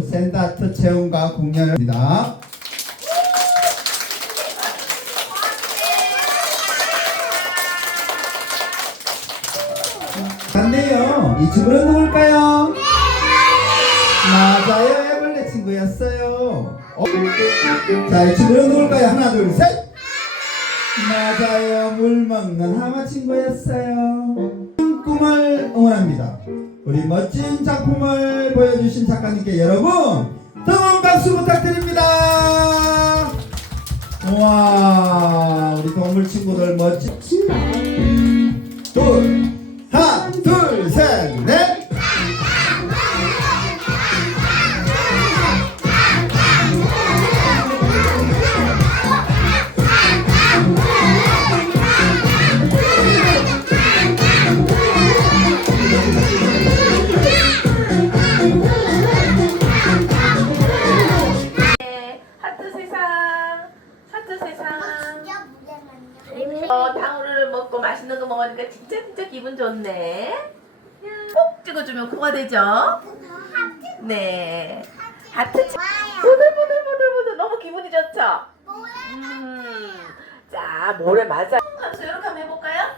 샌드아트 체험과 공연을 합니다. 맞네요. 이 친구는 누굴까요? 맞아요. 애벌레 친구였어요. 어? 자, 이 친구는 누굴까요? 하나, 둘, 셋. 맞아요. 물 먹는 하마 친구였어요. 꿈을 응원합니다. 우리 멋진 작품을 보여주신 작가님께 여러분 뜨거운 박수 부탁드립니다. 와, 우리 동물 친구들 멋진. 어, 당우를 먹고 맛있는 거 먹으니까 진짜 진짜 기분 좋네. 야, 꼭 찍어주면 그거 되죠? 네. 하트 치- 부들부들부들부들 너무 기분이 좋죠? 음. 자, 모래 맞아. 함수 이렇게 한번 해볼까요?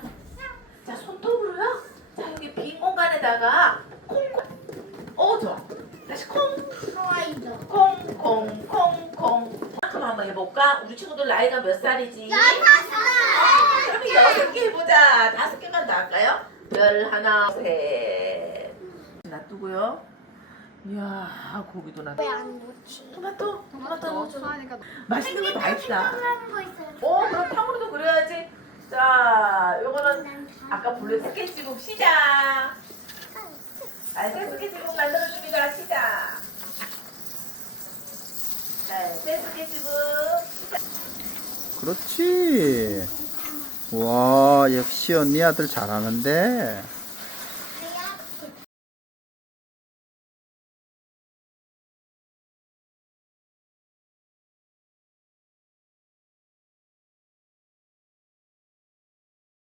자, 손톱으로요. 자, 여기 빈 공간에다가 콩콩. 어, 좋아. 다시 콩. 콩콩콩콩 그럼 한번 해볼까? 우리 친구들 나이가 몇 살이지? 그럼 여섯 개 해보자. 다섯 개만 더 할까요? 열 하나 셋. 놔두고요. 이야 고기도 놔 토마토? 토마토 넣어줘 맛있는 거다 있다 어 그럼 탕후루도 그려야지. 자 요거는 아까 불른 스케치북 시작. 알색 스케치북 만들어줍니다. 시작. 네, 새 스케치북 그렇지. 와, 역시 언니 아들 잘하는데.